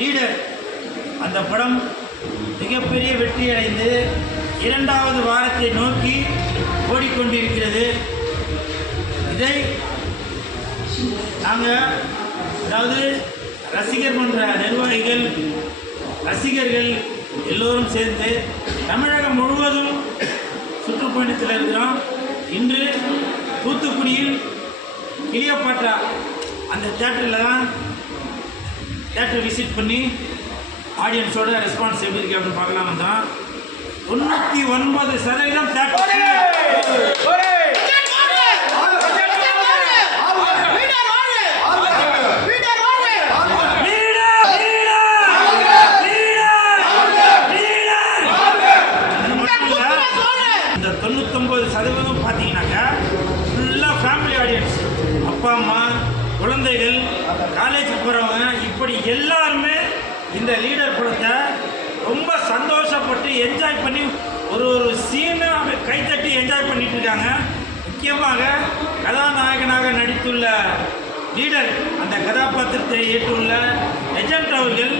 Leader அந்த படம் மிகப்பெரிய வெற்றி அடைந்து 2வது வாரத்தை நோக்கி ஓடிக்கொண்டிருக்கிறது. இதை நாங்கள் அதாவது ரசிகர் மன்ற நிர்வாகிகள் ரசிகர்கள் எல்லோரும் சேர்ந்து தமிழகம் முழுவதும் சுற்றுப்பயணத்தில் இருக்கிறோம். இன்று தூத்துக்குடியில் கிளியோபாட்ரா அந்த தேட்டரில் தான் தேட்டர் விசிட் பண்ணி ஆடியன்ஸோட ரெஸ்பான்ஸ் எப்படி இருக்கு அப்படின்னு பார்க்கலாம் வந்தோம். 99% தேட்டர் இந்த 99% பார்த்தீங்கன்னாக்கா ஃபுல்லாக ஃபேமிலி ஆடியன்ஸ், அப்பா அம்மா குழந்தைகள் காலேஜுக்கு போகிறவங்க இப்படி எல்லாருமே இந்த லீடர் படத்தை ரொம்ப சந்தோஷப்பட்டு என்ஜாய் பண்ணி ஒரு சீனை கைத்தட்டி என்ஜாய் பண்ணிட்டு இருக்காங்க. முக்கியமாக கதாநாயகனாக நடித்துள்ள லீடர் அந்த கதாபாத்திரத்தை ஏற்றுள்ள லெஜண்ட் அவர்கள்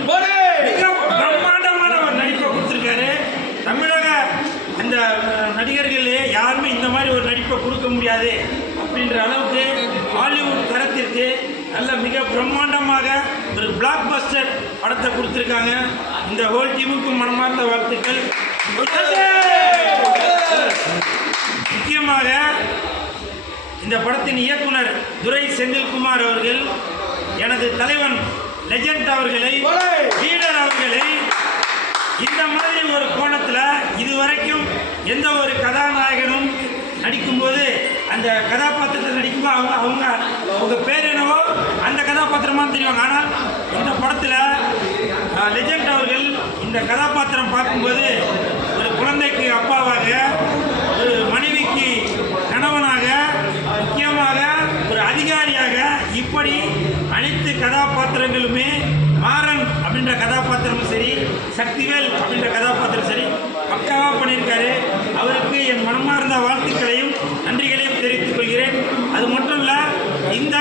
மிக பிரம்மாண்டமான ஒரு நடிப்பை கொடுத்துருக்காரு. தமிழக அந்த நடிகர்களே யாருமே இந்த மாதிரி ஒரு நடிப்பை கொடுக்க முடியாது அப்படின்ற அளவுக்கு ஹாலிவுட் தரத்திற்கு நல்ல மிக பிரம்மாண்டமாக ஒரு பிளாக் பஸ்டர் படத்தை கொடுத்துருக்காங்க. இந்த ஹோல் டீமுக்கும் மனமார்ந்த வாழ்த்துக்கள். முக்கியமாக இந்த படத்தின் இயக்குனர் துரை செந்தில்குமார் அவர்கள் எனது தலைவன் லெஜண்ட் அவர்களை லீடர் அவர்களை இந்த மாதிரி ஒரு கோணத்தில் இதுவரைக்கும் எந்த ஒரு கதாநாயகனும் நடிக்கும்போது அந்த கதாபாத்திரத்தில் நடிக்கும்போது அவங்க பேர் என்னவோ அந்த கதாபாத்திரமாக தெரியும். ஆனால் இந்த படத்தில் லெஜண்ட் அவர்கள் இந்த கதாபாத்திரம் பார்க்கும்போது ஒரு குழந்தைக்கு அப்பாவாக, ஒரு மனைவிக்கு கணவனாக, முக்கியமாக ஒரு அதிகாரியாக, இப்படி அனைத்து கதாபாத்திரங்களுமே மாறன் அப்படின்ற கதாபாத்திரமும் சரி, சக்திவேல் அப்படின்ற கதாபாத்திரம் சரி பக்காவாக பண்ணியிருக்காரு. அவருக்கு என் மனமார்ந்த வாழ்த்துக்களையும் நன்றிகளையும் தெரிவித்துக் கொள்கிறேன். அது மட்டும் இல்லை, இந்த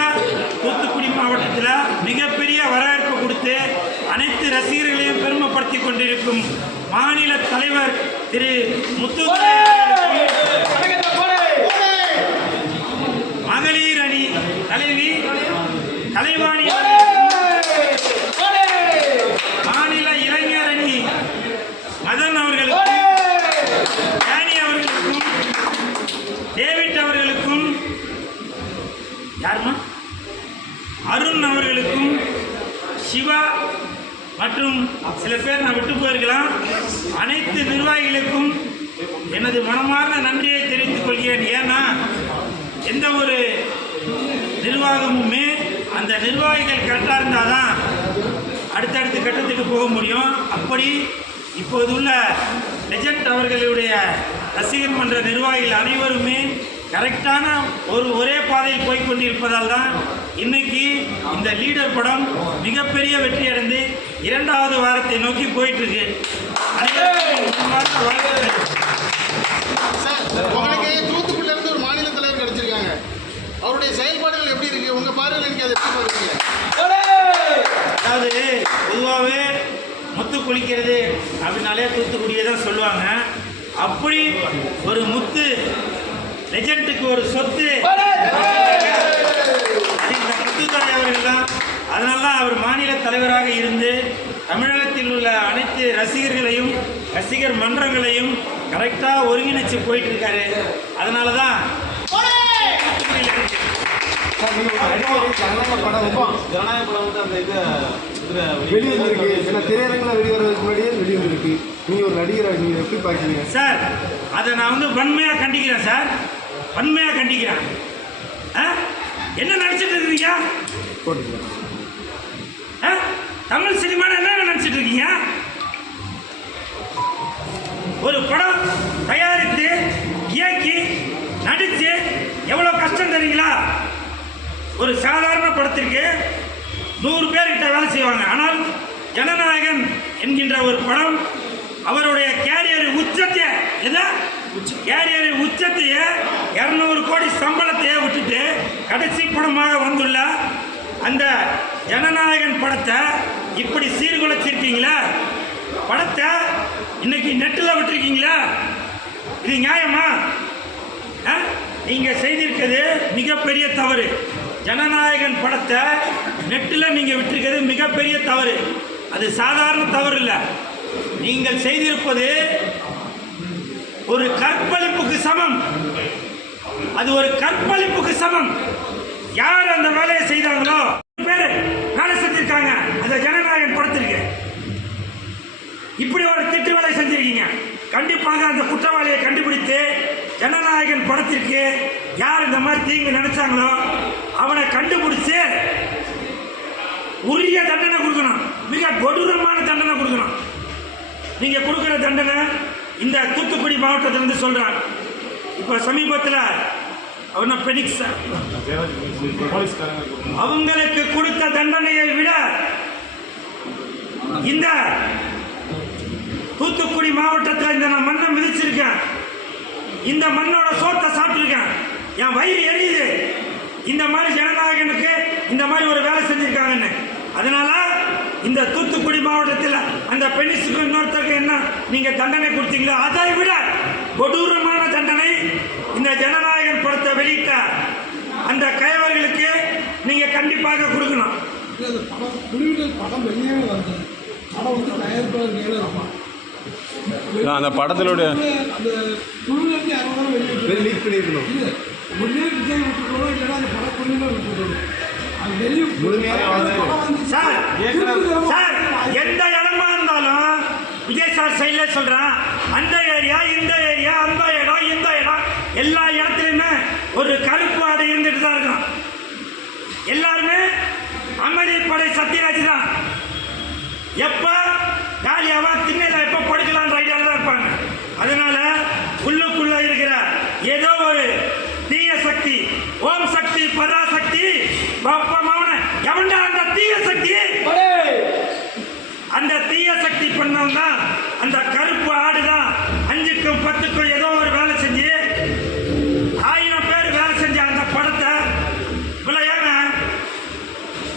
தூத்துக்குடி மாவட்டத்தில் மிகப்பெரிய வரவேற்பு கொடுத்து அனைத்து ரசிகர்களையும் பெருமைப்படுத்தி கொண்டிருக்கும் மாநில தலைவர் திரு முத்து மகளிர் அணி தலைவி கலைவாணி, மாநில இளைஞர் அணி மதன் அவர்களுக்கும், டேனி அவர்களுக்கும், டேவிட் அவர்களுக்கும், யாருமா அருண் அவர்களுக்கும், சிவா மற்றும் சில பேர் நான் விட்டு போயிருக்கலாம், அனைத்து நிர்வாகிகளுக்கும் எனது மனமார்ந்த நன்றியை தெரிவித்துக் கொள்கிறேன். ஏன்னா எந்த ஒரு நிர்வாகமுமே அந்த நிர்வாகிகள் கரெக்டாக இருந்தால் தான் அடுத்தடுத்த கட்டத்துக்கு போக முடியும். அப்படி இப்போது உள்ள லெஜண்ட் அவர்களுடைய ரசிகர் மன்ற நிர்வாகிகள் அனைவருமே கரெக்டான ஒரே பாதையில் போய்கொண்டிருப்பதால் தான் இன்னைக்கு இந்த லீடர் படம் மிகப்பெரிய வெற்றி அடைந்து 2வது வாரத்தை நோக்கி போயிட்டு இருக்கு. தூத்துக்குடியில இருந்து ஒரு மாநில தலைவர் கிடைச்சிருக்காங்க. அவருடைய செயல்பாடுகள் எப்படி இருக்கு உங்க பார்வையில்? எனக்கு அதை எப்படி பாக்குறீங்க? அதாவது பொதுவாகவே முத்து குளிக்கிறது அப்படின்னாலே தூத்துக்குடியை தான் சொல்லுவாங்க. அப்படி ஒரு முத்து லெஜண்டுக்கு ஒரு சொத்து இந்த முத்துத்துறை அவர்கள் தான். அதனால தான் அவர் மாநில தலைவராக இருந்து தமிழகத்தில் உள்ள அனைத்து ரசிகர்களையும் ரசிகர் மன்றங்களையும் கரெக்டாக ஒருங்கிணைச்சு போயிட்டு இருக்காரு. அதனால தான் ஜனநாயக படம் வந்து அந்த இது வெளிவந்திருக்கு. ஏன்னா திரையரங்கில் வெளிவரதுக்கு முன்னாடியே வெளிவந்திருக்கு. நீங்கள் ஒரு நடிகராக நீங்கள் எப்படி பார்க்குறீங்க சார்? அதை நான் வந்து வன்மையாக கண்டிக்கிறேன் சார், வன்மையாக கண்டிக்கிறேன். என்ன நினச்சிட்டு இருக்கீங்க? தமிழ் சினிமாவில் என்ன நினச்சிட்டு இருக்கீங்க? ஒரு படம் தயாரித்து இயக்கி நடித்து எவ்வளோ கஷ்டம் தெரியுங்களா? ஒரு சாதாரண படத்திற்கு 100 பேர்கிட்ட வேலை செய்வாங்க. ஆனால் ஜனநாயகன் என்கின்ற ஒரு படம் அவருடைய கேரியர் உச்சத்தை கேரியர் உச்சத்தையே 200 கோடி சம்பளத்தையே விட்டுட்டு கடைசி படமாக வந்துள்ள அந்த ஜனநாயகன் படத்தை இப்படி சீர்குலைச்சிருக்கீங்களா? படத்தை இன்னைக்கு நெட்டில் விட்டுருக்கீங்களா? இது நியாயமா? நீங்க செய்திருக்கிறது மிகப்பெரிய தவறு. ஜனநாயகன் படத்தை நெட்டில் நீங்க விட்டிருக்கிறது மிகப்பெரிய தவறு. அது சாதாரண தவறு இல்லை. நீங்கள் செய்திருப்பது ஒரு கற்பழிப்புக்கு சமம். அது ஒரு கற்பழிப்புக்கு சமம். யார் அந்த வேலையை செய்தாங்களோ பேரு வேலை செஞ்சிருக்காங்க அந்த ஜனநாயகன் படத்திற்கு. இப்படி ஒரு திட்டு வேலை செஞ்சிருக்கீங்க. கண்டிப்பாக அந்த குற்றவாளியை கண்டுபிடித்து ஜனநாயகன் படத்திற்கு யார் இந்த மாதிரி தீங்கு நினைச்சாங்களோ அவனை கண்டுபிடிச்சு உரிய தண்டனை கொடுக்கணும். மிக கொடூரமான தண்டனை கொடுக்கணும். நீங்க கொடுக்கிற தண்டனை இந்த தூத்துக்குடி மாவட்டத்திலிருந்து சொல்றாங்க. இப்ப சமீபத்தில் அவன பெனிக்ஸ் அவங்களுக்கு கொடுத்த தண்டனையை விட இந்த தூத்துக்குடி மாவட்டத்தில் இந்த நான் மண்ணை மிதிச்சிருக்கேன். இந்த மண்ணோட சோத்தை சாப்பிட்டுருக்கேன். என் வயிறு எரியுது. இந்த மாதிரி ஜனநாயகனுக்கு இந்த மாதிரி ஒரு வேலை செஞ்சிருக்காங்கன்னு. அதனால இந்த தூத்துக்குடி மாவட்டத்தில் அந்த பெனிஸுக்கு இன்னொருத்தருக்கு என்ன நீங்க தண்டனை கொடுத்தீங்களோ அதை விட கொடூரமான தண்டனை இந்த ஜனநாயகன் படத்தை வெளியிட்ட அந்த கயவர்களுக்கு நீங்க கண்டிப்பாக கொடுக்கணும். படம் வெளியே வருது. படம் வந்து தயாரிப்பாளர் மேலே இருப்பான். அந்த படத்திலோட அந்த குழுவிலிருந்து யாரும் லீக் பண்ணியிருக்கணும். இல்லை முன்னே விஜய் விட்டுக்கணும், இல்லைன்னா அந்த படம் குழுவில் விட்டுக்கணும். அது வெளியே சார் எந்த இடமா இருந்தாலும் விஜய் சார் சைட்ல சொல்றான். அந்த ஏரியா இந்த ஏரியா அந்த இடம் இந்த இடம் எல்லா இடத்துலையுமே ஒரு கருப்பு ஆடை இருந்துட்டு தான் இருக்கும். எல்லாருமே அமைதிப்படை சத்யராஜ் தான். எப்ப காலியாவா திண்ணையில எப்ப படுக்கலான்ற ஐடியால தான் இருப்பாங்க. அதனால உள்ளுக்குள்ள இருக்கிற ஏதோ ஒரு தீய சக்தி, ஓம் சக்தி பராசக்தி எவன்டா அந்த தீய சக்தி, அந்த தீய சக்தி பண்ணவங்க தான் அந்த கருப்பு ஆடு தான் 5க்கும் 10க்கும் ஏதோ ஒரு வேலை செஞ்சு 1000 பேர் வேலை செஞ்ச அந்த படத்தை விளையாட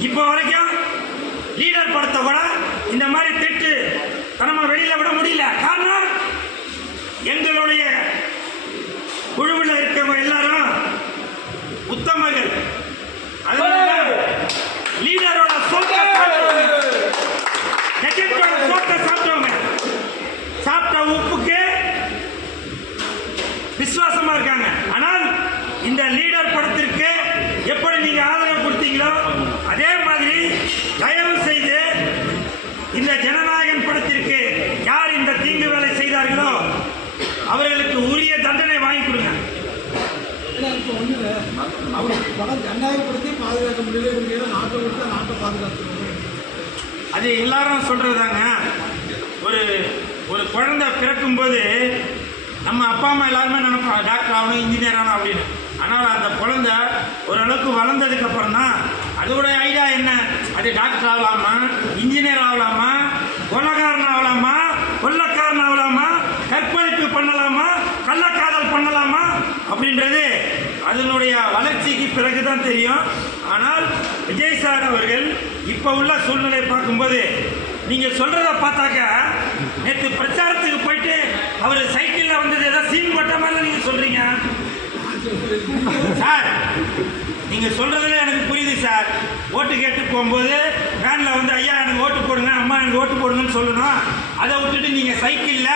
இப்போ வரைக்கும் லீடர் படத்தை கூட இந்த மாதிரி திட்டு நம்ம வெளியில விட முடியல. காரணம் எங்களுடைய குழுவில் இருக்கிறவங்க எல்லாரும் உத்தமர்கள். அதனால லீடரோட சொத்தை சாப்பிட்டவங்க சாப்பிட்ட உப்புக்கு விசுவாசமா இருக்காங்க. ஆனால் இந்த லீடர் படத்திற்கு எப்படி நீங்க ஆதரவு கொடுத்தீங்களோ அதே மாதிரி தயவு செய்து இந்த ஜனநாயகன் படத்திற்கு யார் இந்த தீங்கு வேலை செய்தார்களோ அவர்களுக்கு உரிய தண்டனை வாங்கி கொடுங்க. இப்போ ஒன்றும் அவர் படம் ஜனநாயகப்படுத்தி பாதுகாக்க முடியல. நாட்டை கொடுத்தா நாட்டை பாதுகாத்துருவாங்க. அது எல்லாரும் சொல்றதாங்க. ஒரு குழந்தை பிறக்கும்போது நம்ம அப்பா அம்மா எல்லாருமே நினைப்போம் டாக்டர் ஆகணும் இன்ஜினியர் ஆகணும் அப்படின்னு. ஆனால் அந்த குழந்தை ஓரளவுக்கு வளர்ந்ததுக்கு அப்புறம் தான் அதோட ஐடியா என்ன, அது டாக்டர் ஆகலாமா, இன்ஜினியர் ஆகலாமா, கொலைகாரன் ஆகலாமா, கொள்ளக்காரன் ஆகலாமா, கற்பழிப்பு பண்ணலாமா, கள்ளக்காதல் பண்ணலாமா அப்படின்றது அதனுடைய வளர்ச்சிக்கு பிறகுதான் தெரியும். ஆனால் விஜய் சார் அவர்கள் இப்போ உள்ள சூழ்நிலை பார்க்கும்போது நீங்க சொல்றத பார்த்தாக்க நேற்று பிரச்சாரத்துக்கு போயிட்டு அவர் சைக்கிளில் வந்தது ஏதாவது சீன் போட்ட மாதிரி நீங்க சொல்றீங்க சார். நீங்க சொல்றதுல எனக்கு புரியுது சார். ஓட்டு கேட்டு போகும்போது வேன்ல வந்து ஐயா எனக்கு ஓட்டு போடுங்க, அம்மா எனக்கு ஓட்டு போடுங்கன்னு சொல்லணும். அதை விட்டுட்டு நீங்க சைக்கிள்ல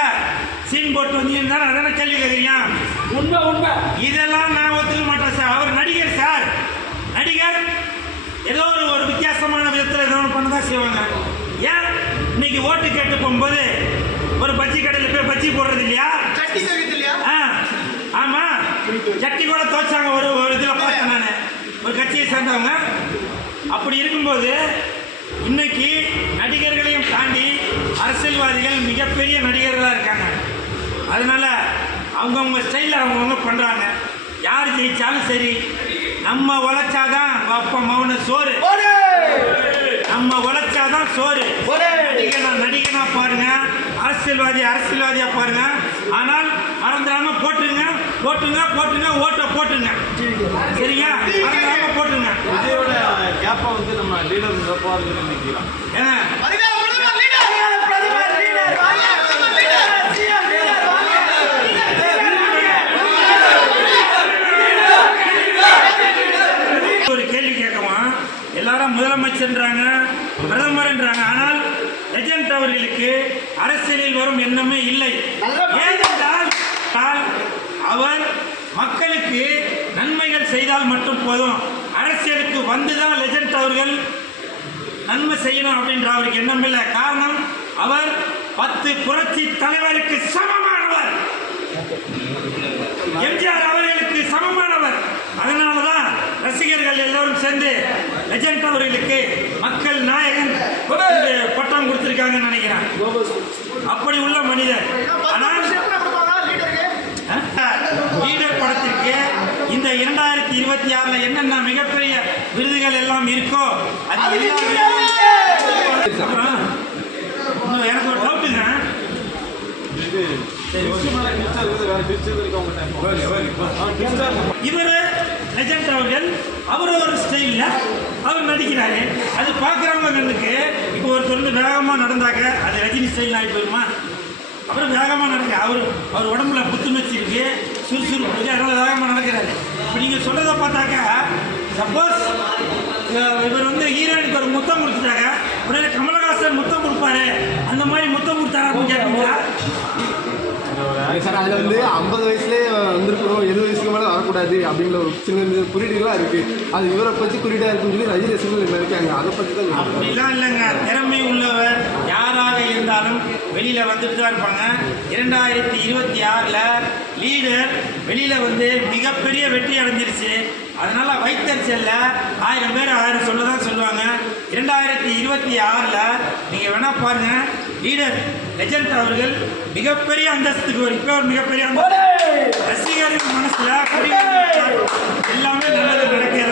சீன் போட்டு வந்தீங்கன்னா அதான கேள்வி கேட்குறீங்க. உண்மை இதெல்லாம் நான் ஒத்துக்க மாட்டேன் சார். அவர் நடிகர் சார். நடிகர் ஏதோ ஒரு வித்தியாசமான விதத்தில் ஏதோ ஒன்று பண்ணதான் செய்வாங்க. ஏன் இன்னைக்கு ஓட்டு கேட்டு போகும்போது ஒரு பஜ்ஜி கடையில் போய் பஜ்ஜி போடுறது இல்லையா? சட்டி துவைக்கிறது இல்லையா? ஆமா, சட்டி கூட துவைச்சாங்க. ஒரு இதில் பார்த்தேன் நான், ஒரு கட்சியை சேர்ந்தவங்க. அப்படி இருக்கும்போது இன்னைக்கு நடிகர்களையும் தாண்டி அரசியல்வாதிகள் மிகப்பெரிய நடிகர்களாக இருக்காங்க. அதனால அவங்கவுங்க ஸ்டைலில் அவங்கவுங்க பண்ணுறாங்க. யார் ஜெயிச்சாலும் சரி, நம்ம உழைச்சாதான் அப்பா மௌன சோறு, நம்ம உழைச்சாதான் சோறு. நடிகனா பாருங்க, அரசியல்வாதியா பாருங்க. ஆனால் மறந்துடாம போட்டுருங்க ஓட்டை போட்டுருங்க. சரிங்க, மறந்துடாம போட்டுருங்க. அப்பா வந்து நம்ம லீடர் நிரப்பாருன்னு நினைக்கிறான். ஏன்னா ஒரு கேள்வி கேட்கமா, எல்லாரும் முதலமைச்சர்ன்றாங்க, பிரதமர்ன்றாங்க, ஆனால் லெஜண்ட் அவர்களுக்கு அரசியலில் வரும் எண்ணமே இல்லை. ஏனென்றால் அவர் மக்களுக்கு நன்மைகள் செய்தால் மட்டும் போதும், அரசியலுக்கு வந்துதான் லெஜண்ட் அவர்கள் நன்மை செய்யணும் அப்படின்ற அவருக்கு எண்ணம் இல்லை. காரணம், அவர் 10 புரட்சி தலைவருக்கு சமமானவர், எம்ஜிஆர் அவர்களுக்கு சமமானவர். அதனாலதான் ரசிகர்கள் எல்லோரும் சேர்ந்து லெஜண்ட் அவர்களுக்கு மக்கள் நாயகன் என்று பட்டம் கொடுத்திருக்காங்கன்னு நினைக்கிறேன். அப்படி உள்ள மனிதர். ஆனால் லீடர் படத்திற்கு இந்த 2026 என்னென்ன மிகப்பெரிய விருதுகள் எல்லாம் இருக்கோ அது அப்புறம் இன்னும் எனக்கு ஒரு டவுட்டுங்க. இவர் லெஜண்ட் அவர்கள் அவர் ஒரு ஸ்டைலில் அவர் நடிக்கிறாரு. அது பார்க்குறவங்க கண்ணுக்கு இப்போ ஒருத்தர் வந்து வேகமாக நடந்தாக்க அது ரஜினி ஸ்டைல் ஆகி போயிருமா? அப்புறம் வேகமாக நடக்க அவர் உடம்புல புத்துணர்ச்சி இருக்கு, சுறுசுறுப்பு இருக்கு, அதனால வேகமாக நடக்கிறாரு. இப்போ நீங்கள் சொல்கிறத பார்த்தாக்கா சப்போஸ் இவர் வந்து ஹீரோயினுக்கு ஒரு முத்தம் கொடுத்துட்டாங்க, உடனே கமலஹாசன் முத்தம் கொடுப்பாரு, அந்த மாதிரி முத்தம் கொடுத்தாரு அப்படின்னு கேட்குறீங்களா? சார் அதில் வந்து 50 வயசுலேயே வந்திருக்கணும், 70 வயசுக்கு மேலே வரக்கூடாது அப்படின்ற ஒரு சின்ன குறியீடுகளாக இருக்குது. அது இவரை பற்றி குறியீடாக இருக்குன்னு சொல்லி ரஜினி ரசிகர்கள் இருக்காங்க. அதை பற்றி தான் அப்படிலாம் இல்லைங்க. திறமை உள்ளவர் யாராக இருந்தாலும் வெளியில் வந்துட்டு தான் இருப்பாங்க. 2026 லீடர் வெளியில் வந்து மிகப்பெரிய வெற்றி அடைஞ்சிருச்சு. அதனால் வைத்தறிச்சல்ல 1000 பேர் 1000 சொல்ல தான் சொல்லுவாங்க. 2026 நீங்கள் வேணால் பாருங்கள், லீடர் லெஜண்ட் அவர்கள் மிகப்பெரிய அந்தஸ்துக்கு இப்போ ஒரு மிகப்பெரிய அந்தஸ்து ரசிகர்கள் மனசில் எல்லாமே நல்லது நடக்கிறது.